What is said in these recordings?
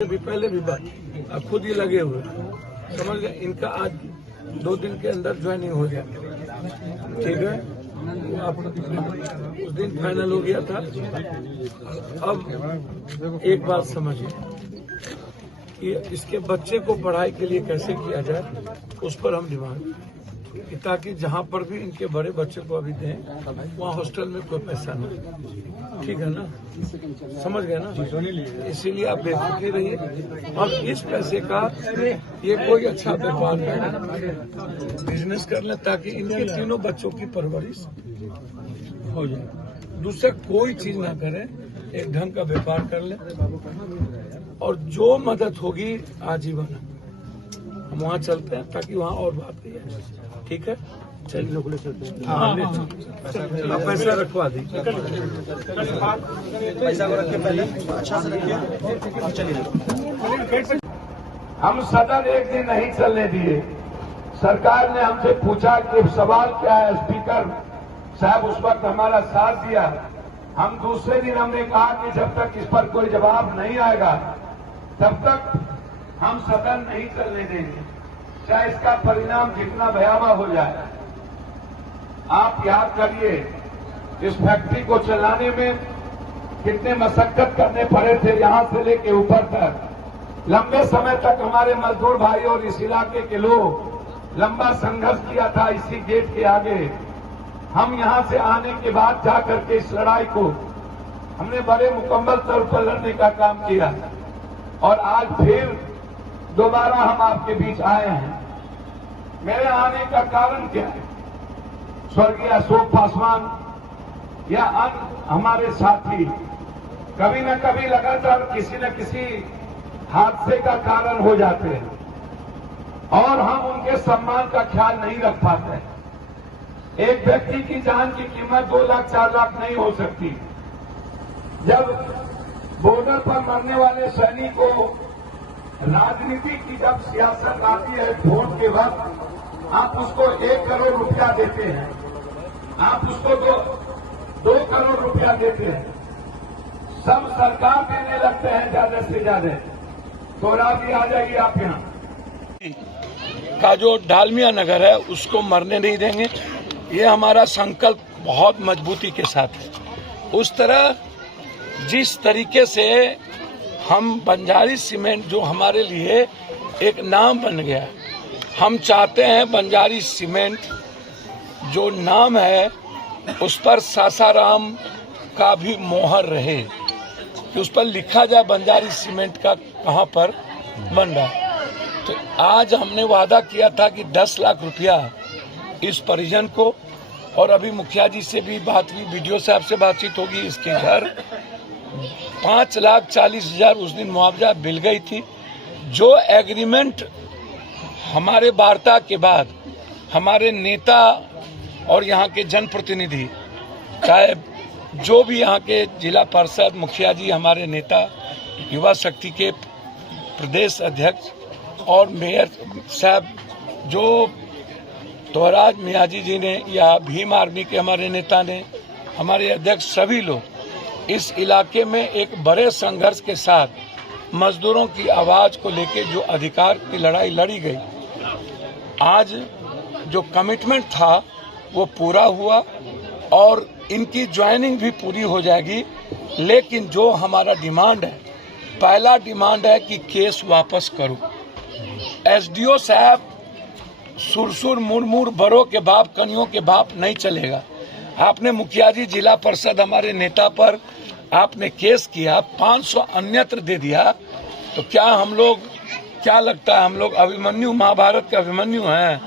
पहले भी बात अब खुद ही लगे हुए समझ गए। इनका आज 2 दिन के अंदर ज्वाइनिंग हो जाए, ठीक है। अब उस दिन फाइनल हो गया था। अब एक बात समझिए कि इसके बच्चे को पढ़ाई के लिए कैसे किया जाए, उस पर हम डिमांड कि ताकि जहाँ पर भी इनके बड़े बच्चे को अभी दें वहाँ हॉस्टल में कोई पैसा न, ठीक है ना, समझ गए ना। इसीलिए आप बेफिक्र रहिए और इस पैसे का ये कोई अच्छा व्यापार करें, बिजनेस कर लें ताकि इनके तीनों बच्चों की परवरिश हो जाए। दूसरा कोई चीज ना करें, एक ढंग का व्यापार कर लें और जो मदद होगी आजीवन हम वहाँ चलते हैं ताकि वहाँ और बात है, ठीक है। चलिए लोग चलते हैं। हाँ, आप पैसा रखवा दी, पैसा रख के पहले अच्छा से रखिए। चलिए हम सदन एक दिन नहीं चलने दिए। सरकार ने हमसे पूछा कि सवाल क्या है, स्पीकर साहब उस वक्त हमारा साथ दिया। हम दूसरे दिन हमने कहा कि जब तक इस पर कोई जवाब नहीं आएगा तब तक हम सदन नहीं चलने देंगे, चाहे इसका परिणाम जितना भयावह हो जाए। आप याद करिए इस फैक्ट्री को चलाने में कितने मशक्कत करने पड़े थे, यहां से लेके ऊपर तक। लंबे समय तक हमारे मजदूर भाई और इस इलाके के लोग लंबा संघर्ष किया था इसी गेट के आगे। हम यहां से आने के बाद जाकर के इस लड़ाई को हमने बड़े मुकम्मल तौर पर लड़ने का काम किया और आज फिर दोबारा हम आपके बीच आए हैं। मेरे आने का कारण क्या है? स्वर्गीय अशोक पासवान या अन्य हमारे साथी कभी न कभी लगातार किसी न किसी हादसे का कारण हो जाते हैं और हम उनके सम्मान का ख्याल नहीं रख पाते। एक व्यक्ति की जान की कीमत 2 लाख 4 लाख नहीं हो सकती। जब बॉर्डर पर मरने वाले सैनिक को राजनीति की जब सियासत आती है वोट के वक्त, आप उसको 1 करोड़ रुपया देते हैं, आप उसको 2 करोड़ रुपया देते हैं, सब सरकार देने लगते हैं ज्यादा से ज्यादा। तो राजी आ जाइए आप यहाँ का जो डालमिया नगर है उसको मरने नहीं देंगे। ये हमारा संकल्प बहुत मजबूती के साथ है। उस तरह जिस तरीके से हम बंजारी सीमेंट जो हमारे लिए एक नाम बन गया, हम चाहते हैं बंजारी सीमेंट जो नाम है उस पर सासाराम का भी मोहर रहे, कि उस पर लिखा जाए बंजारी सीमेंट का कहाँ पर बन रहा। तो आज हमने वादा किया था कि 10 लाख रुपया इस परिजन को, और अभी मुखिया जी से भी बात हुई, वीडियो साहब से बातचीत होगी, इसके घर 5,40,000 उस दिन मुआवजा मिल गई थी। जो एग्रीमेंट हमारे वार्ता के बाद हमारे नेता और यहाँ के जनप्रतिनिधि, चाहे जो भी यहाँ के जिला पार्षद, मुखिया जी, हमारे नेता, युवा शक्ति के प्रदेश अध्यक्ष और मेयर साहब, जो तोराज मियाजी जी ने या भीम आर्मी के हमारे नेता ने, हमारे अध्यक्ष, सभी लोग इस इलाके में एक बड़े संघर्ष के साथ मजदूरों की आवाज को लेकर जो अधिकार की लड़ाई लड़ी गई, आज जो कमिटमेंट था वो पूरा हुआ और इनकी ज्वाइनिंग भी पूरी हो जाएगी। लेकिन जो हमारा डिमांड है, पहला डिमांड है कि केस वापस करो। एसडीओ साहब सुरसुर मुरमुर बड़ों के बाप, कनियों के बाप नहीं चलेगा। आपने मुखिया जी, जिला परिषद, हमारे नेता पर आपने केस किया, 500 अन्यत्र दे दिया, तो क्या हम लोग, क्या लगता है हम लोग अभिमन्यु, महाभारत के अभिमन्यु हैं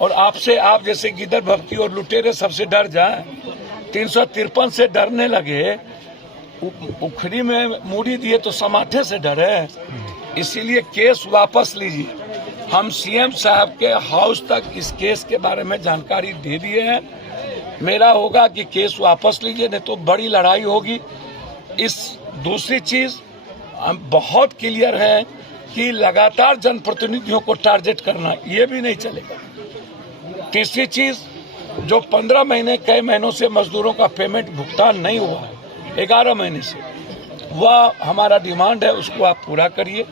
और आपसे, आप जैसे गिदर भक्ति और लुटेरे सबसे डर जाएं? 353 से डरने लगे, उखड़ी में मूड़ी दिए तो समाठे से डरे। इसीलिए केस वापस लीजिए। हम सीएम साहब के हाउस तक इस केस के बारे में जानकारी दे दिए हैं। मेरा होगा कि केस वापस लीजिए, नहीं तो बड़ी लड़ाई होगी। इस दूसरी चीज हम बहुत क्लियर है कि लगातार जनप्रतिनिधियों को टारगेट करना ये भी नहीं चलेगा। तीसरी चीज, जो 15 महीने, कई महीनों से मजदूरों का पेमेंट भुगतान नहीं हुआ है, 11 महीने से, वह हमारा डिमांड है, उसको आप पूरा करिए।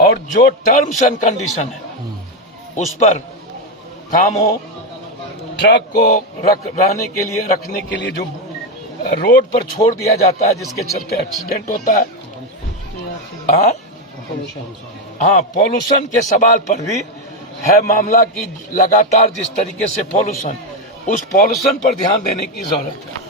और जो टर्म्स एंड कंडीशन है उस पर काम हो। ट्रक को रखने के लिए जो रोड पर छोड़ दिया जाता है, जिसके चलते एक्सीडेंट होता है। हाँ, पॉल्यूशन के सवाल पर भी है मामला कि लगातार जिस तरीके से पॉल्यूशन, उस पॉल्यूशन पर ध्यान देने की जरूरत है।